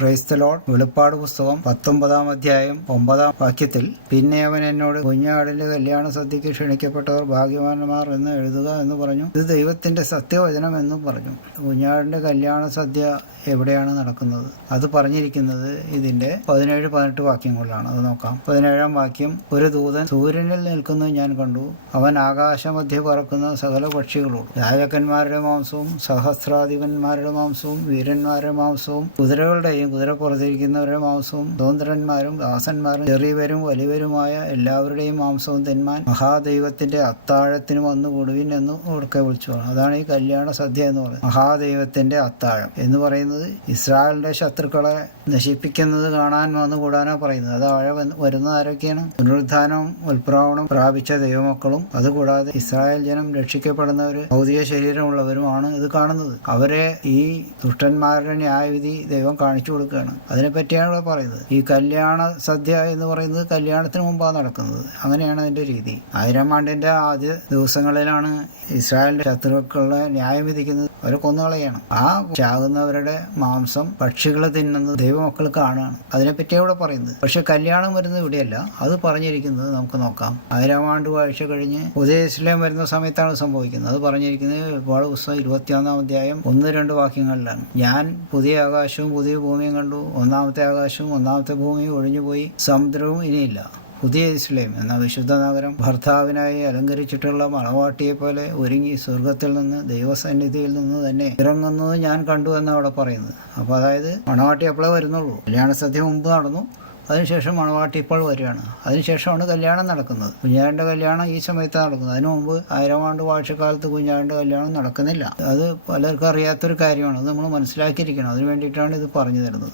ക്രൈസ്തലോഡ് വെളിപ്പാട് പുസ്തകം പത്തൊമ്പതാം അധ്യായം ഒമ്പതാം വാക്യത്തിൽ പിന്നെ അവൻ എന്നോട് കുഞ്ഞാടിന്റെ കല്യാണ സദ്യക്ക് ക്ഷണിക്കപ്പെട്ടവർ ഭാഗ്യവാന്മാർ എന്ന് എഴുതുക എന്ന് പറഞ്ഞു. ഇത് ദൈവത്തിന്റെ സത്യവചനം എന്നും പറഞ്ഞു. കുഞ്ഞാടിന്റെ കല്യാണ സദ്യ എവിടെയാണ് നടക്കുന്നത്? അത് പറഞ്ഞിരിക്കുന്നത് ഇതിന്റെ പതിനേഴ് പതിനെട്ട് വാക്യങ്ങളിലാണ്. അത് നോക്കാം. പതിനേഴാം വാക്യം ഒരു ദൂതൻ സൂര്യനിൽ നിൽക്കുന്നത് ഞാൻ കണ്ടു. അവൻ ആകാശമധ്യ പറക്കുന്ന സകല പക്ഷികളോട് രാജാക്കന്മാരുടെ മാംസവും സഹസ്രാധിപന്മാരുടെ മാംസവും വീരന്മാരുടെ മാംസവും കുതിരകളുടെയും കുതിര പുറത്തിരിക്കുന്നവരുടെ മാംസവും സ്വതന്ത്രന്മാരും ദാസന്മാരും ചെറിയവരും വലിയവരുമായ എല്ലാവരുടെയും മാംസവും തിന്മാൻ മഹാദൈവത്തിന്റെ അത്താഴത്തിന് വന്നു കൊടുവിൻ എന്ന് ഉടക്കെ വിളിച്ചു അതാണ് ഈ കല്യാണ സദ്യ എന്ന് പറയുന്നത്. മഹാദൈവത്തിന്റെ അത്താഴം എന്ന് പറയുന്നത് ഇസ്രായേലിന്റെ ശത്രുക്കളെ നശിപ്പിക്കുന്നത് കാണാൻ വന്നു കൂടാനാ പറയുന്നത്. അത് ആഴ വരുന്ന ആരൊക്കെയാണ്? പുനരുദ്ധാനവും ഉൽപ്രാവണം പ്രാപിച്ച ദൈവമക്കളും അതുകൂടാതെ ഇസ്രായേൽ ജനം രക്ഷിക്കപ്പെടുന്നവർ ഭൗതിക ശരീരമുള്ളവരുമാണ് ഇത് കാണുന്നത്. അവരെ ഈ ദുഷ്ടന്മാരുടെ ന്യായവിധി ദൈവം കാണിച്ചു കൊടുക്കുകയാണ്. അതിനെപ്പറ്റിയാണ് ഇവിടെ പറയുന്നത്. ഈ കല്യാണ സദ്യ എന്ന് പറയുന്നത് കല്യാണത്തിന് മുമ്പാണ് നടക്കുന്നത്. അങ്ങനെയാണ് അതിന്റെ രീതി. ആയിരം ആണ്ടിന്റെ ആദ്യ ദിവസങ്ങളിലാണ് ഇസ്രായേലിന്റെ ശത്രുക്കളെ ന്യായം വിധിക്കുന്നത്. അവരെ കൊന്നുകളയാണ് ആ ചാകുന്നവരുടെ മാംസം പക്ഷികൾ തിന്നുന്നത് ദൈവമക്കൾ കാണുകയാണ്. അതിനെപ്പറ്റി ഇവിടെ പറയുന്നത്. പക്ഷെ കല്യാണം വരുന്നത് ഇവിടെയല്ല. അത് പറഞ്ഞിരിക്കുന്നത് നമുക്ക് നോക്കാം. ആയിരം ആണ്ട് വാഴ്ച കഴിഞ്ഞ് ഉദയസ്ലേം വരുന്ന സമയത്താണ് സംഭവിക്കുന്നത്. അത് പറഞ്ഞിരിക്കുന്നത് ഒരുപാട് പുസ്തകം ഇരുപത്തിയൊന്നാം അധ്യായം ഒന്ന് രണ്ട് വാക്യങ്ങളിലാണ്. ഞാൻ പുതിയ ആകാശവും പുതിയ ഭൂമിയും കണ്ടു. ഒന്നാമത്തെ ആകാശവും ഒന്നാമത്തെ ഭൂമിയും ഒഴിഞ്ഞുപോയി. സമുദ്രവും ഇനിയില്ല. പുതിയ ഇസ്ലേം എന്ന വിശുദ്ധ നഗരം ഭർത്താവിനായി അലങ്കരിച്ചിട്ടുള്ള മണവാട്ടിയെ പോലെ ഒരുങ്ങി സ്വർഗത്തിൽ നിന്ന് ദൈവസന്നിധിയിൽ നിന്ന് തന്നെ ഇറങ്ങുന്നത് ഞാൻ കണ്ടു എന്നാണ് അവിടെ പറയുന്നത്. അപ്പോൾ അതായത് മണവാട്ടി എപ്പോഴേ വരുന്നുള്ളൂ. കല്യാണ സദ്യ മുമ്പ് നടന്നു. അതിനുശേഷം മണവാട്ടി ഇപ്പോൾ വരികയാണ്. അതിനുശേഷമാണ് കല്യാണം നടക്കുന്നത്. കുഞ്ഞാടിന്റെ കല്യാണം ഈ സമയത്ത് നടക്കുന്നത്. അതിനു മുമ്പ് ആയിരം ആണ്ട് വാഴ്ചക്കാലത്ത് കുഞ്ഞാടിന്റെ കല്യാണം നടക്കുന്നില്ല. അത് പലർക്കും അറിയാത്തൊരു കാര്യമാണ്. അത് നമ്മൾ മനസ്സിലാക്കിയിരിക്കണം. അതിനു വേണ്ടിയിട്ടാണ് ഇത് പറഞ്ഞു തരുന്നത്.